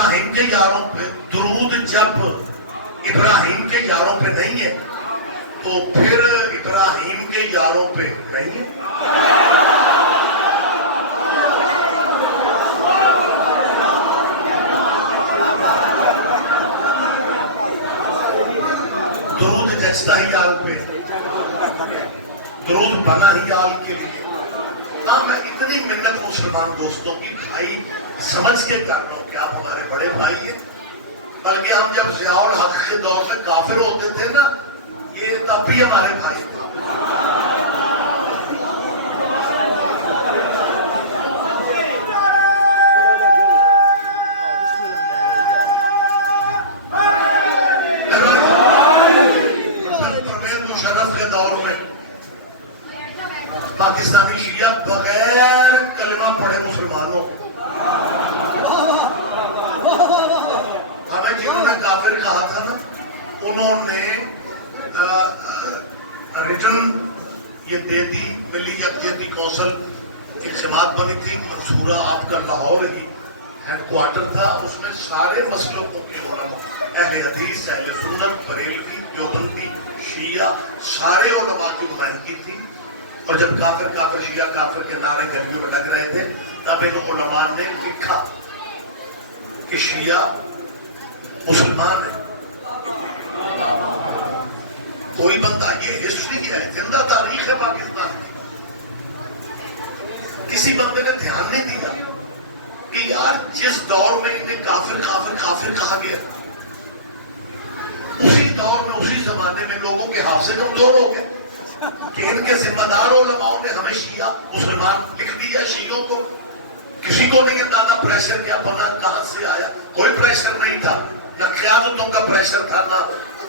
ابراہیم کے یاروں پہ درود جب ابراہیم کے یاروں پہ نہیں ہے تو پھر ابراہیم کے یاروں پہ نہیں ہے. درود جچتا ہی آل پہ, درود بنا ہی آل کے لیے. ہاں میں اتنی منت مسلمان دوستوں کی بھائی سمجھ کے کر رہا ہوں کہ آپ ہمارے بڑے بھائی ہیں, بلکہ ہم جب ضیاء الحق کے دور میں کافر ہوتے تھے نا, یہ تب بھی ہمارے بھائی تھے. پرویز مشرف کے دور میں پاکستانی شیعہ بغیر کلمہ پڑھے مسلمانوں ہمیں جنہوں نے کافر کہا تھا نا, انہوں نے ریٹن یہ دے دی. ملی یکجہتی کونسل ایک جماعت بنی تھی, منصورہ آپ کا لاہور ہی ہیڈ کوارٹر تھا. اس میں سارے مسلکوں کے علماء, اہل حدیث, اہل سنت, بریلوی, دیوبندی, شیعہ, سارے علماء کی نمائندگی تھی. اور جب کافر کافر شیعہ کافر کے نعرے گلیوں میں لگ رہے تھے, تب ان علماء نے لکھا کہ شیعہ مسلمان ہے. کوئی بندہ, یہ ہسٹری ہے, زندہ تاریخ ہے پاکستان کی. کسی بندے نے دھیان نہیں دیا کہ یار جس دور میں انہیں کافر کافر کافر کہا گیا, اسی دور میں اسی زمانے میں لوگوں کے حافظے کمزور ہو گئے کہ ان کے ذمہ دار علماء نے ہمیں شیعہ مسلمان لکھ دیا. شیعوں کو کسی کو نہیں اندازہ پریشر کیا بنا کہاں سے آیا. کوئی پریشر نہیں تھا, نہ قیادتوں کا پریشر تھا, نہ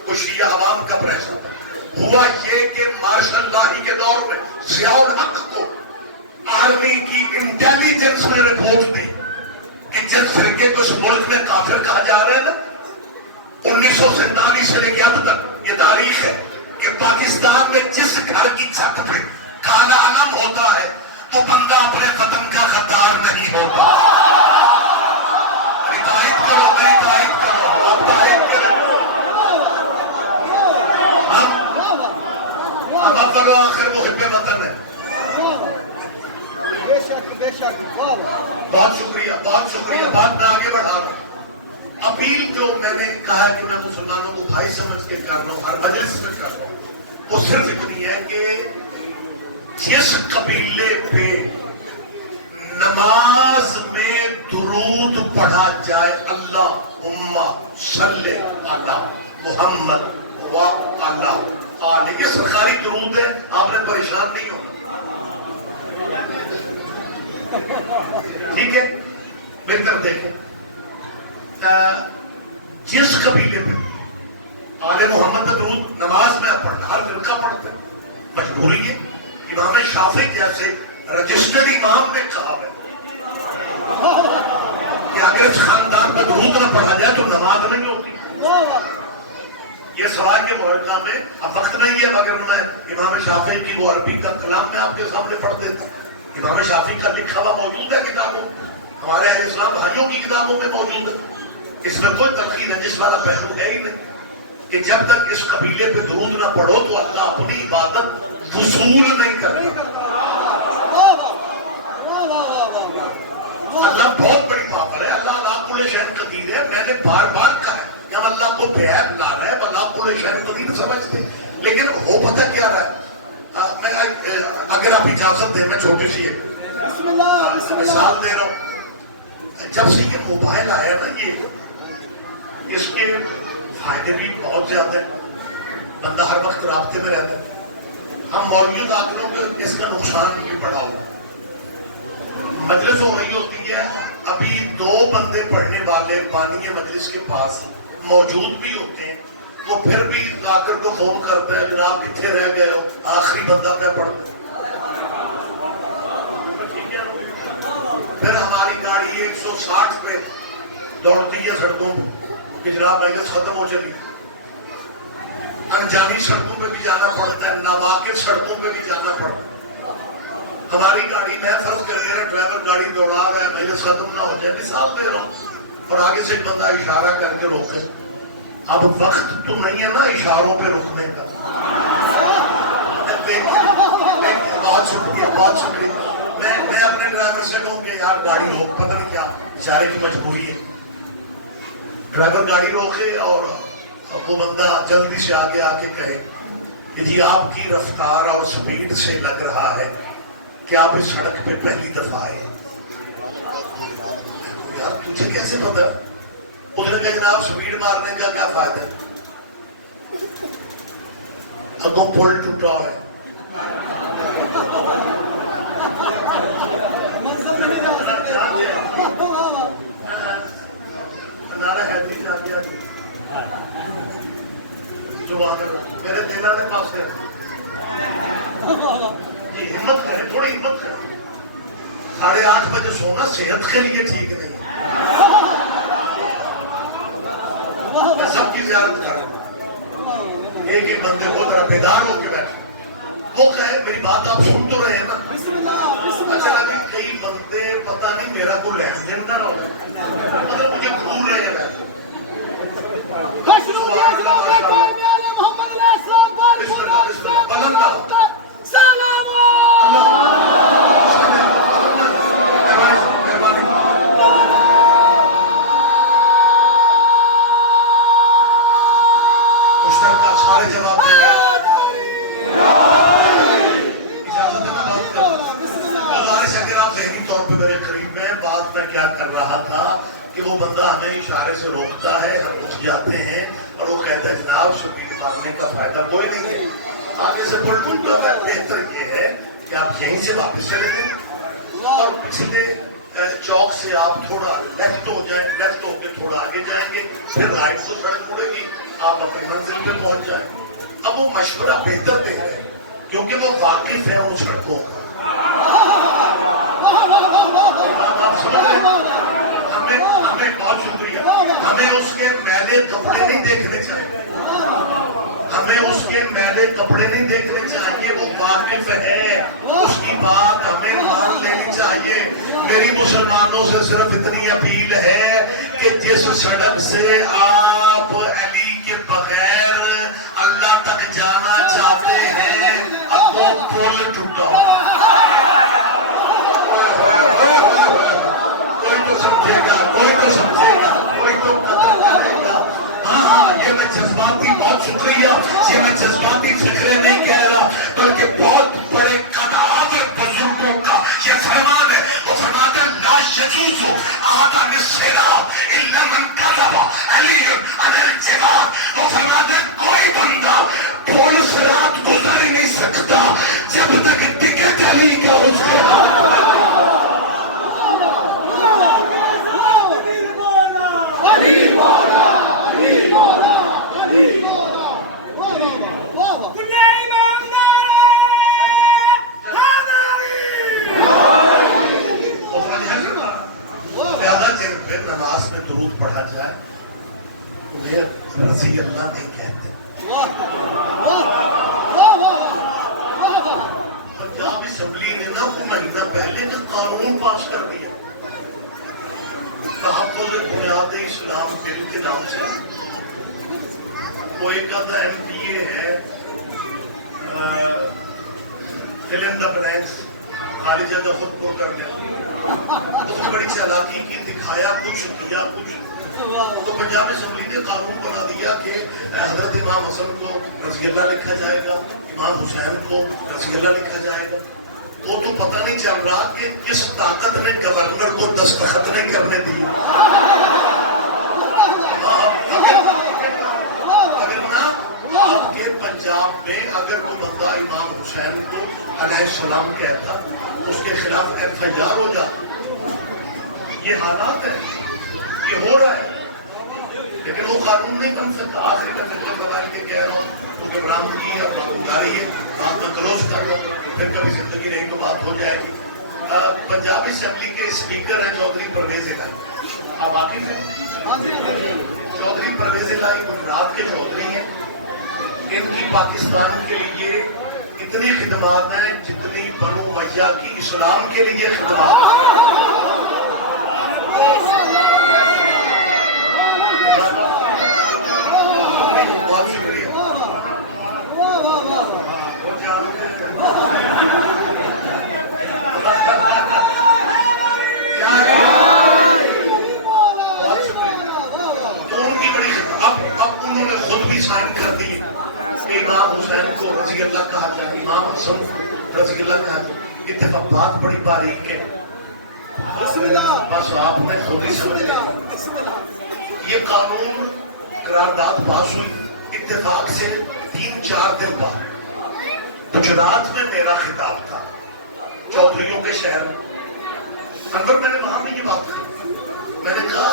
کوئی شیعہ عوام کا پریشر تھا. ہوا یہ کہ مارشل اللہ کے دور میں ضیاء الحق کو آرمی کی انٹیلیجنس نے رپورٹ دی کہ جس فرقے کو اس ملک میں کافر کہا جا رہا ہے نا, 1947 سے لے کے اب تک یہ تاریخ ہے کہ پاکستان میں جس گھر کی چھت پہ کالا علم ہوتا ہے وہ بندہ اپنے وطن کا غدار نہیں ہوتا. تائید کرو, میری تائید کرو, آپ تائید کریں. ہم اول و آخر محب وطن ہیں. بے شک بے شک. بہت شکریہ, بہت شکریہ. بات میں آگے بڑھا رہا ہوں. اپیل جو میں نے کہا کہ میں مسلمانوں کو بھائی سمجھ کے کر رہا ہوں, ہر مجلس میں کر رہا ہوں, وہ صرف اتنی ہے کہ جس قبیلے پہ نماز میں درود پڑھا جائے, اللہم صلی علی محمد و علی آلہ, یہ سرکاری درود ہے, آپ نے پریشان نہیں ہونا. ٹھیک ہے, میری طرف دیکھیں. جس قبیلے پہ آل محمد درود نماز میں پڑھنا, ہر فرقہ پڑھتا ہے, مجبوری ہے. امام شافعی جیسے رجسٹرڈ امام نے کہا ہے کہ اگر اس خاندان پہ درود نہ پڑھا جائے تو نماز نہیں ہوتی. یہ سوال کے معرکہ میں اب وقت نہیں ہے, مگر میں امام شافعی کی وہ عربی کا کلام میں آپ کے سامنے پڑھ دیتا ہوں. امام شافعی کا لکھا ہوا موجود ہے کتابوں, ہمارے اہل اسلام بھائیوں کی کتابوں میں موجود ہے. اس میں کوئی تلخی رنجش والا پہلو ہے ہی نہیں کہ جب تک اس قبیلے پہ درود نہ پڑھو تو اللہ اپنی عبادت وصول نہیں کرتا. اللہ بہت بڑی پاور ہے, اللہ لا کل شیء قدیر ہے. میں نے بار بار کہا ہے کہ ہم اللہ کو بیعیب لا رہے ہیں, لا کل شیء قدیر سمجھتے, لیکن ہو پتہ کیا رہا ہے. میں اگر آپ اجازت دیں میں چھوٹی سی ایک مثال دے رہا ہوں. جب سے یہ موبائل آیا نا, یہ اس کے فائدے بھی بہت زیادہ ہیں, بندہ ہر وقت رابطے میں رہتا ہے. ہم موجود آکروں کے اس کا نقصان بھی بڑا ہوتا ہے. مجلس ہو رہی ہوتی ہے, ابھی 2 بندے پڑھنے والے بانی مجلس کے پاس موجود بھی ہوتے ہیں, وہ پھر بھی ذاکر کو فون کرتا ہے, جناب کتنے رہ گئے ہو, آخری بندہ میں پڑھتا. پھر ہماری گاڑی 160 پہ دوڑتی ہے سڑکوں کہ جناب مجلس ختم ہو چلی. انجانی سڑکوں پہ بھی جانا پڑتا ہے, ناواقف سڑکوں پہ بھی جانا پڑتا ہے. ہماری گاڑی میں فرض کر میرا ڈرائیور گاڑی دوڑا رہا ہے, مجلس ختم نہ ہو جائے, مثال دے رہا ہوں, اور آگے سے ایک بندہ اشارہ کر کے روکے. اب وقت تو نہیں ہے نا اشاروں پہ رکنے کا. بہت شکریہ بہت شکریہ. میں اپنے ڈرائیور سے کہوں کہ یار گاڑی روک, پتہ نہیں کیا اشارے کی مجبوری ہے. ڈرائیور گاڑی روکے اور وہ بندہ جلدی سے آگے آ کے کہے کہ جی آپ کی رفتار اور سپیڈ سے لگ رہا ہے کہ آپ اس سڑک پہ پہلی دفعہ آئے. یار تجھے کیسے پتا؟ اس نے کہا جناب سپیڈ مارنے کا کیا فائدہ ہے, اگوں پل ٹوٹا ہے. نارا حیدری جا گیا جو میرے دلا نے پاس کر یہ ہمت کرے, تھوڑی ہمت کرے. 8:30 بجے سونا صحت کے لیے ٹھیک نہیں. میں سب کی زیارت کر رہا ہوں. ایک ایک بندے کو ذرا بیدار ہو کے بیٹھے. وہ کہے میری بات آپ سن تو رہے ہیں نا. اچھا ابھی کئی بندے پتہ نہیں میرا کوئی لین دین کر رہا ہے, مطلب مجھے گھور رہے ہیں. سارے جواب گزارش اگر آپ ذہنی طور پہ میرے قریب ہیں. بات میں کیا کر رہا تھا کہ وہ بندہ ہمیں اشارے سے روکتا ہے, ہم اٹھ جاتے ہیں اور وہ کہتا ہے جناب سپیڈ مارنے کا فائدہ کوئی نہیں ہے, آگے سے پل ٹوٹا ہے. بہتر یہ ہے کہ آپ یہیں سے واپس چلے جائیں اور پچھلے چوک سے آپ تھوڑا لیفٹ ہو جائیں, لیفٹ ہو کے تھوڑا آگے جائیں گے, پھر رائٹ کو سڑک مڑے گی, آپ اپنی منزل پہ پہنچ جائیں. اب وہ مشورہ بہتر دے رہے ہیں کیونکہ وہ واقف ہے ان سڑکوں کا. ہمیں بہت شکریہ. ہمیں اس کے میلے کپڑے نہیں دیکھنے چاہیے, ہمیں اس کے میلے کپڑے نہیں دیکھنے چاہیے. وہ واقف ہے, اس کی بات ہمیں مان لینی چاہیے. میری مسلمانوں سے صرف اتنی اپیل ہے کہ جس سڑک سے آپ علی کے بغیر اللہ تک جانا چاہتے ہیں اب وہ پل ٹوٹا. کوئی تو سمجھے گا, کوئی تو سمجھے گا, کوئی تو قدر کرے گا. ہاں یہ میں جذباتی, بہت شکریہ, یہ میں جذباتی فکرے نہیں کہہ رہا بلکہ بہت بڑے قدر بزرگوں کا یہ فرمان ہے. وہ فرماتے ہیں لا یجوز احد الصراط الا من كذب علی علی الجواد. وہ فرماتے ہیں کوئی بندہ پل صراط گزر ہی نہیں سکتا جب تک ٹکٹ علی کا اس کے ہاتھ میں. نماز میں درود پڑھا جائے انہیں رضی اللہ نہیں کہتے. پنجاب اسمبلی نے نا وہ مہینہ پہلے کا قانون پاس کر دیا تحفظ بنیاد اسلام بل کے نام سے. وہ ایک آدھا MPA ہے فل ان دا بلینکس, خالی جگہ خود پر کر لیا. اس نے بڑی چالاکی کی, دکھایا کچھ کیا کچھ. تو پنجاب اسمبلی نے قانون بنا دیا کہ حضرت امام حسن کو رضی اللہ لکھا جائے گا, امام حسین کو رضی اللہ لکھا جائے گا. وہ تو پتہ نہیں چل رہا کہ کس طاقت نے گورنر کو دستخط نہیں کرنے دی. اگر نہ آپ کے پنجاب میں اگر کوئی بندہ امام حسین کو علیہ السلام کہتا اس کے خلاف FIR ہو جاتا. یہ حالات ہے, یہ ہو رہا ہے, لیکن وہ قانون نہیں بن سکتا. آخری میں فکر بتا کے کہہ رہا ہوں اس کے برامدگی اور برامداری ہے. بات میں کلوز کر رہا ہوں, پھر کبھی زندگی رہی تو بات ہو جائے گی. پنجاب اسمبلی کے اسپیکر ہیں چودھری پرویز الہی, آپ واقف ہیں؟ چودھری پرویز الہی گجرات کے چودھری ہیں. ان کی پاکستان کے لیے اتنی خدمات ہیں جتنی بنو امیہ کی اسلام کے لیے خدمات. سائن کر دیے کہ امام حسین کو رضی اللہ کہا جائے, امام حسن رضی اللہ کہا جائے. اتفاقات بڑی باریک ہے, بس آپ نے خود ہی سمجھا. یہ قانون قرارداد پاس ہوئی اتفاق سے 3-4 دن بعد گجرات میں میرا خطاب تھا چودھریوں کے شہر میں. اندر میں نے وہاں میں یہ بات کی, میں نے کہا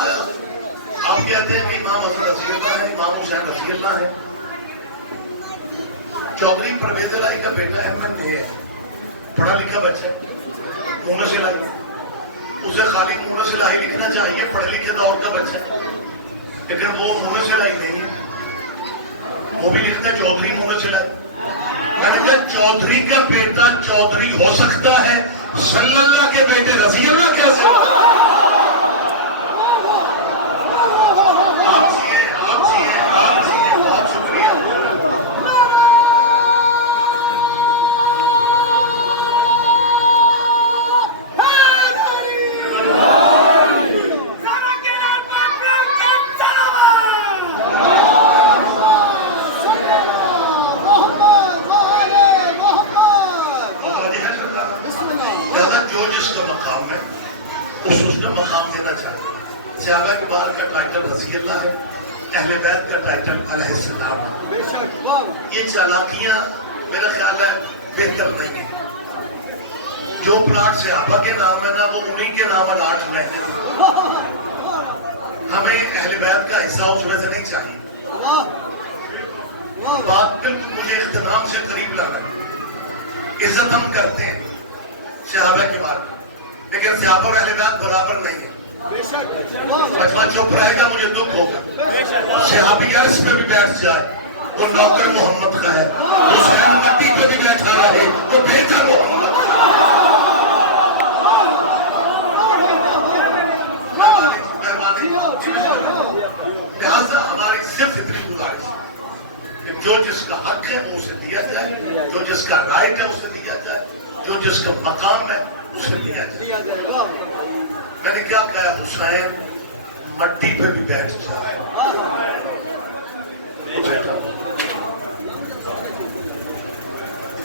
آپ کہتے ہیں کہ امام حسن رضی اللہ ہے, امام حسین رضی اللہ ہے. چودھری پرویز الہی کا بیٹا احمد ہے, پڑھا لکھا بچہ, مونس الہی, اسے خالی مونس الہی لکھنا چاہیے, پڑھے لکھے دور کا بچہ, لیکن وہ مونس الہی نہیں ہے, وہ بھی لکھتا ہے چودھری مونس الہی. میں نے کہا چودھری کا بیٹا چودھری ہو سکتا ہے, صلی اللہ کے بیٹے رضی اللہ کیسے ہو؟ آپ جیے, بہت شکریہ. جو جس کا مقام ہے اس کا مقام دینا چاہیے. صحابہ کبار کا ٹائٹل رضی اللہ ہے, اہل بیت کا ٹائٹل علیہ السلام ہے. یہ چالاکیاں میرا خیال ہے بہتر نہیں ہیں. جو پلاٹ صحابہ کے نام ہے نا وہ انہی کے نام الاٹ رہنے ہیں. ہمیں اہل بیت کا حصہ اس میں سے نہیں چاہیے. بات بالکل مجھے اختتام سے قریب لانا ہے. عزت ہم کرتے ہیں صحابہ کے بارے میں, لیکن صحابہ اور اہل بیت برابر نہیں ہے. بچپن چپ رہے گا مجھے دکھ ہوگا. صحابی عرش پہ بھی بیٹھ جائے وہ نوکر محمد کا ہے, حسین مٹی پہ بھی بیٹھا رہے وہ بیٹا محمد کا ہے. لہذا ہماری صرف اتنی گزارش ہے کہ جو جس کا حق ہے وہ اسے دیا جائے, جو جس کا رائٹ ہے اسے دیا جائے, جو جس کا مقام ہے اسے دیا جائے. میں نے کیا کہا, حسین مٹی پہ بھی بیٹھ جائے.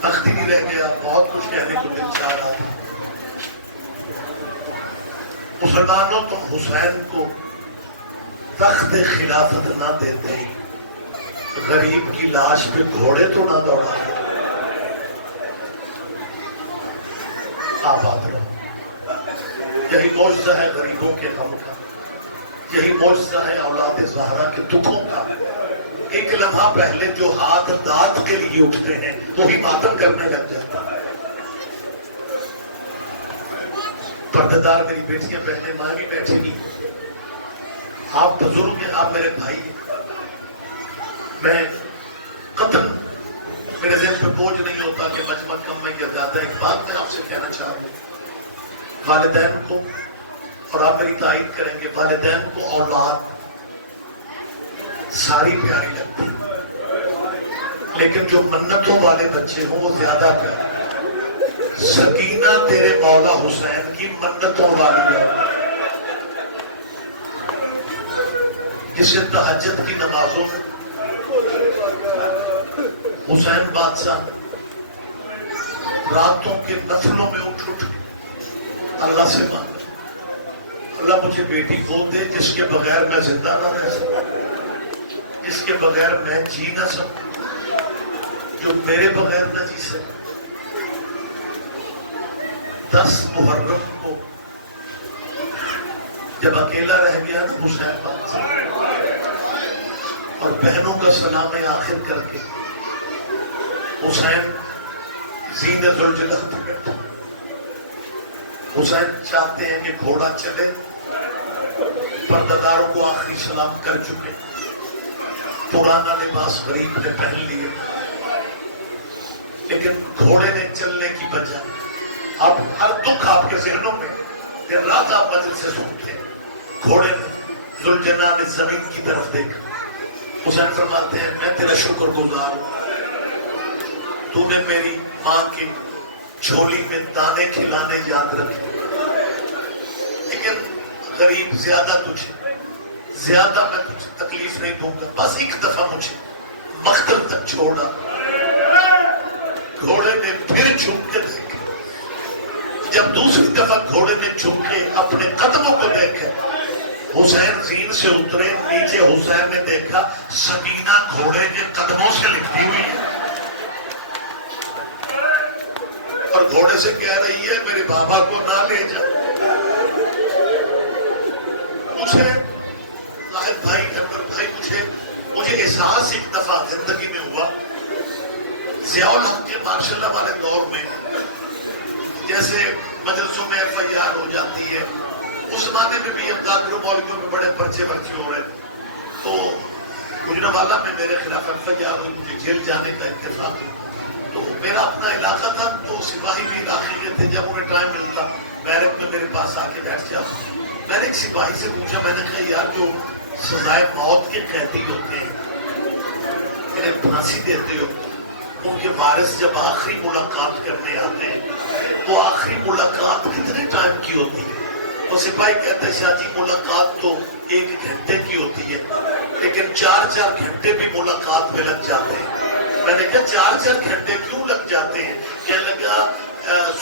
وقت ہی نہیں رہ گیا, بہت کچھ کہنے کو دل چاہ رہا تھا. مسلمانوں تم حسین کو تخت خلافت نہ دیتے, غریب کی لاش پہ گھوڑے تو نہ دوڑاتے. آباد رہو. یہی معجزہ ہے غریبوں کے غم کا, یہی معجزہ ہے اولاد زہرا کے دکھوں کا. ایک لمحہ پہلے جو ہاتھ دانت کے لیے اٹھتے ہیں وہی ماتم کرنے لگ جاتا ہے. پردہ میری بیٹیاں بہنیں ماں بھی بیٹھی نہیں. آپ بزرگ ہیں, آپ میرے بھائی ہیں. میں قطن میرے ذہن پہ بوجھ نہیں ہوتا کہ مجمع کم میں یا زیادہ. ایک بات میں آپ سے کہنا چاہ رہا ہوں, والدین کو, اور آپ میری تائید کریں گے, والدین کو اولاد ساری پیاری لگتی ہے, لیکن جو منتوں والے بچے ہوں وہ زیادہ پیارے. سکینہ تیرے مولا حسین کی منتوں والی ہے, جسے تہجد کی نمازوں میں حسین بادشاہ راتوں کے نفلوں میں اٹھ اللہ سے مانگا, اللہ مجھے بیٹی وہ دے جس کے بغیر میں زندہ نہ رہ سکوں, جس کے بغیر میں جی نہ سکوں, جو میرے بغیر نہ جی سکے. 10 محرم کو جب اکیلا رہ گیا نا حسین بادشاہ, اور بہنوں کا سلام آخر کر کے حسین زینت الجلال پکڑتا. حسین چاہتے ہیں کہ گھوڑا چلے, پردہ داروں کو آخری سلام کر چکے, پرانا لباس غریب نے پہن لیے, لیکن گھوڑے نے چلنے کی بجائے اب ہر دکھ آپ کے ذہنوں میں دن رات آپ مجلس سے سنتے ہیں. گھوڑے نے ذوالجناح نے زمین کی طرف دیکھا. حسین فرماتے ہیں میں تیرا شکر گزار ہوں, تو نے میری ماں کی جھولی میں دانے کھلانے یاد رکھے, لیکن غریب زیادہ تجھے, زیادہ میں تجھے تکلیف نہیں دوں گا, بس ایک دفعہ مجھے مقتل تک چھوڑا. گھوڑے نے پھر جھک کے دیکھا. جب دوسری دفعہ گھوڑے نے جھک کے اپنے قدموں کو دیکھا, حسین زین سے اترے, نیچے حسین نے دیکھا سکینہ گھوڑے کے قدموں سے لپٹی ہوئی ہے اور گھوڑے سے کہہ رہی ہے میرے بابا کو نہ لے جا. مجھے لاحق بھائی, اکبر بھائی, مجھے احساس ایک دفعہ زندگی میں ہوا, ضیاء الحق کے ماشاء اللہ والے دور میں جیسے مجلسوں میں ایف آئی آر ہو جاتی ہے, اس زمانے میں بھی امدادیوں مولویوں میں بڑے پرچے ہو رہے تھے, تو گجرانوالہ میں میرے خلاف ایف آئی آر ہوئی, مجھے جیل جانے کا اتفاق ہوا. تو میرا اپنا علاقہ تھا, تو سپاہی بھی علاقے کے تھے, جب انہیں ٹائم ملتا بیرک میں میرے پاس آ کے بیٹھ جاتا. میں نے ایک سپاہی سے پوچھا, میں نے کہا یار جو سزائے موت کے قیدی ہوتے ہیں انہیں پھانسی دیتے ہو, ان کے وارث جب آخری ملاقات کرنے آتے ہیں وہ آخری ملاقات کتنے ٹائم کی ہوتی ہے؟ وہ سپاہی کہتے ہیں شاہ جی ملاقات تو 1 گھنٹے کی ہوتی ہے, لیکن 4 گھنٹے بھی ملاقات میں لگ جاتے ہیں. میں نے کہا 4 گھنٹے کیوں لگ جاتے ہیں؟ کہنے لگا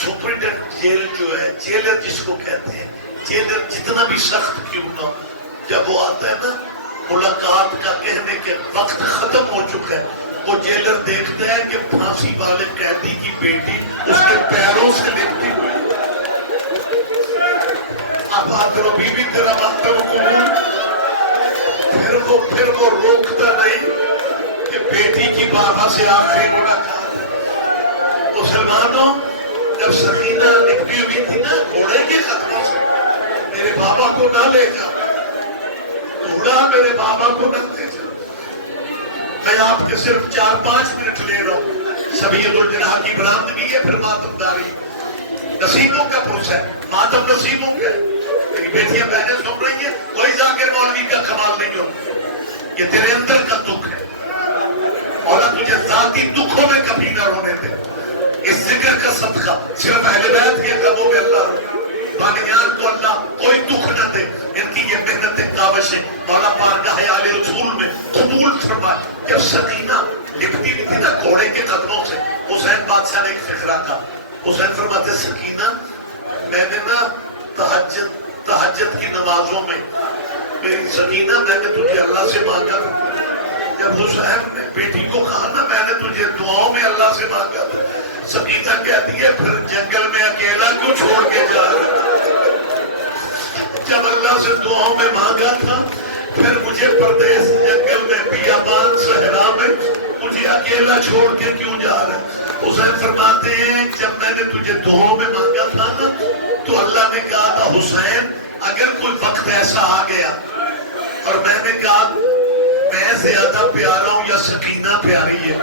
سپرنٹینڈنٹ جیل جو ہے, جیلر جس کو کہتے ہیں, جیلر جتنا بھی سخت کیوں نہ, جب وہ آتا ہے نا ملاقات کا کہنے کے وقت ختم ہو چکا ہے, وہ جیلر دیکھتا ہے کہ پھانسی والے قیدی کی بیٹی اس کے پیروں سے لپٹی ہوئی. اب آ کرو بی بی تیرا مانتے وہ قبول, پھر وہ روکتا نہیں کہ بیٹی کی بابا سے آخری ملاقات ہے. مسلمانوں, جب سکینہ لپٹی ہوئی تھی نا گھوڑے کے قدموں سے, میرے بابا کو نہ لے جا, گھوڑا میرے بابا کو نہ لے جا. میں آپ کے صرف 4-5 منٹ لے رہا ہوں. سبیل الجناح کی برآمدگی ہے, پھر ماتم داری نصیبوں کا پروسیس ہے, ماتم نصیبوں کا ہے. میری بیٹیاں بہنیں سن رہی ہیں, کوئی ذاکر مولوی کا کمال نہیں ہو, یہ تیرے اندر کا دکھ ہے. مولا تجھے ذاتی دکھوں میں کبھی نہ رونے دے. اس ذکر کا صدقہ صرف اہل بیت کے قدموں میں اللہ, بانیان کو اللہ کوئی دکھ نہ دے. ان کی یہ محنت کاوشیں مولا پاک کا حیال رسول میں قبول فرمائے. جب سکینہ لپٹی ہوئی تھی نا گھوڑے کے قدموں سے, حسین بادشاہ نے ایک فقرہ کہا. حسین فرماتے سکینہ میں نے نا تہجد کی نمازوں میں, میری سکینہ میں نے تجھے اللہ سے مانگا. جب حسین نے بیٹی کو کہا نا میں نے تجھے دعاؤں میں اللہ سے مانگا, سکینہ کہتی ہے پھر جنگل میں اکیلا کیوں چھوڑ کے جا رہا؟ جب اللہ سے دعاؤں میں مانگا تھا پھر مجھے پردیس جنگل میں بیابان صحرا میں مجھے اکیلا چھوڑ کے کیوں جا رہا ہے؟ حسین فرماتے ہیں جب میں نے تجھے دعاؤں میں مانگا تھا نا تو اللہ نے کہا تھا حسین اگر کوئی وقت ایسا آ گیا اور میں نے کہا میں زیادہ پیارا ہوں یا سکینہ پیاری ہے,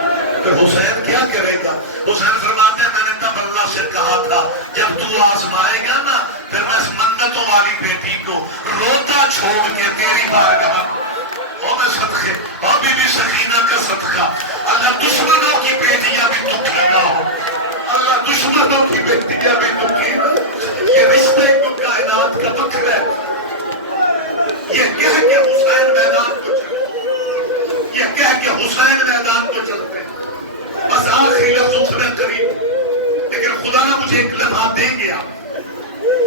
پھر حسین کیا کرے گا؟ حسین فرماتے ہیں میں نے تب اللہ سے کہا تھا جب تو آزمائے گا نا پھر میں اس منتوں والی بیٹی کو روتا چھوڑ کے تیری بارگاہ میں صدقے, اور بی بی سکینہ کا صدقہ اللہ دشمنوں کی بیٹیاں بھی دکھی نہ ہو, اللہ دشمنوں کی بیٹیاں بھی دکھی نہ ہو. یہ رشتے کو کائنات کا فخر ہے. یہ کہہ کے حسین میدان کو چلے, یہ کہہ کے حسین میدان کو چلتے, بس آخری لفظ اس میں قریب, لیکن خدا نہ مجھے ایک لمحہ دے گیا.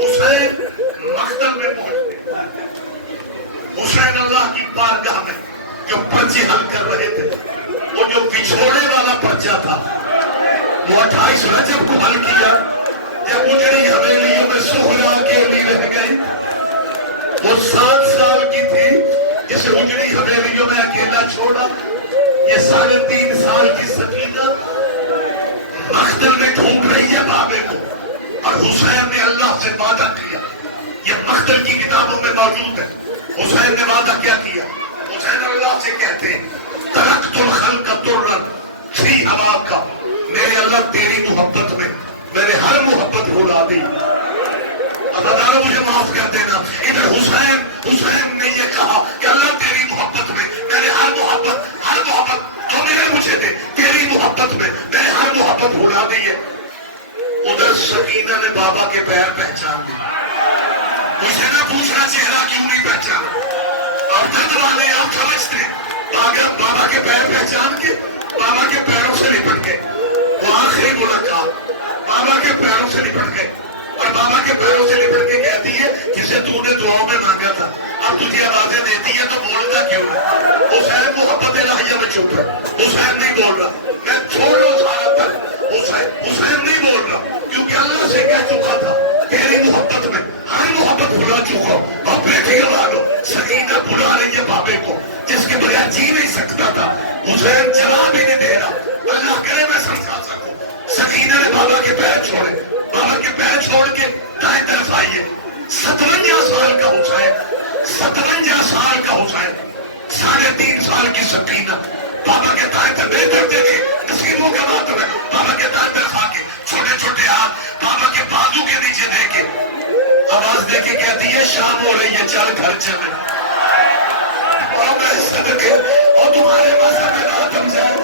حسین مقتل میں پہنچتے, حسین اللہ کی بارگاہ میں جو پرچے حل کر رہے تھے, وہ جو بچھوڑے والا پرچہ تھا وہ 28 رجب کو حل کیا. جب اجڑی حویلیوں میں سہرا اکیلی رہ گئی, وہ 7 سال کی تھی جسے اجڑی حویلیوں میں اکیلا چھوڑا. یہ 3.5 سال کی سکینہ مقتل میں ڈھونڈ رہی ہے بابے کو, اور حسین نے اللہ سے وعدہ کیا. یہ مقتل کی کتابوں میں موجود ہے. حسین نے وعدہ کیا کیا؟ حسین اللہ سے کہتے ہیں ترکت الخلق طرا فی ہواک کا, میرے اللہ تیری محبت میں میں نے ہر محبت بھولا دی. اللہ مجھے معاف کر دینا. ادھر حسین نے یہ کہا کہ اللہ تیری محبت میں میں نے ہر محبت تو میرے مجھے دے, تیری محبت میں میں نے ہر محبت بھولا دی ہے. ادھر سکینہ نے بابا کے پیر پہچان لی. مجھے نہ پوچھنا چہرہ کیوں نہیں پہچانا, اور درد والے آپ سمجھتے آگے بابا کے پیر پہچان کے بابا کے پیروں سے لپٹ گئے. وہ آخری ملاقات بابا کے پیروں سے لپٹ گئے اور بابا کے پیروں سے لپٹ کے کہتی ہے جسے تو نے دعاؤں میں مانگا تھا اب تجھے آوازیں دیتی ہے تو بولتا کیوں ہے؟ حسین محبت الہیہ میں چپ ہے. حسین نہیں بول رہا. میں چھوڑ لوں سارا تک. حسین نہیں بول رہا کیونکہ اللہ سے کہہ چکا تھا تیری محبت میں ہر محبت بھلا چکا ہوں. اور بیٹھی والو سکینہ بلا رہی ہے بابے کو جس کے بغیر جی نہیں سکتا تھا. حسین جواب ہی نہیں دے رہا. اللہ کرے میں سمجھا سکوں. سکینہ نے بابا کے پیر چھوڑے. بابا کے پیر چھوڑ کے دائیں طرف آئیے. 57 سال کا حسین 57 سال کا حسین 3.5 سال کی سکینہ بابا کے دائیں طرف دیکھے نصیبوں کا ماتم ہے. بابا کے دائیں طرف آ کے چھوٹے چھوٹے ہاتھ بابا کے بازو کے نیچے دے کے آواز دے کے کہتی ہے شام ہو رہی ہے چل گھر چلے. اور میں صدقے اور تمہارے مذہب میں ماتم جائے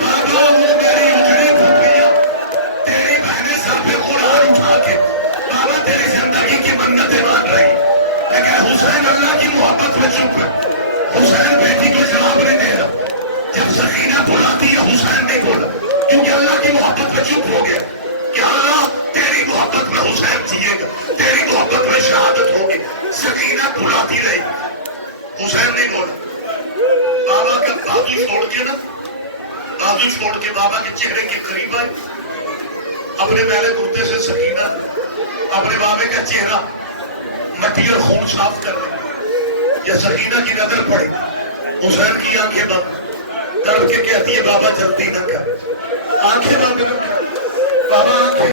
بابا وہ میری اجڑی پھوپھیاں تیری بہنیں سر پہ قرآن اٹھا کے بابا تیری زندگی کی منتیں مان رہی لیکن حسین اللہ کی محبت میں چپ ہے. حسین بیٹی کو جواب نہیں دے رہا. جب سکینہ بلاتی ہے حسین نہیں بولا کیونکہ اللہ کی محبت میں چپ ہو گیا کہ اللہ تیری محبت میں حسین جیے گا تیری محبت میں شہادت ہوگی. سکینہ بلاتی رہی حسین نہیں بولا. بابا کا بازو چھوڑ کے نا بازو چھوڑ کے بابا کے چہرے کے قریب آئی. اپنے پہلے کرتے سے سکینہ اپنے بابے کا چہرہ مٹی اور خون صاف کر رہے. یا سکینہ کی نظر پڑی حسین کی آنکھیں بند کر کے کہتی ہے بابا جلدی نہ کر. آنکھیں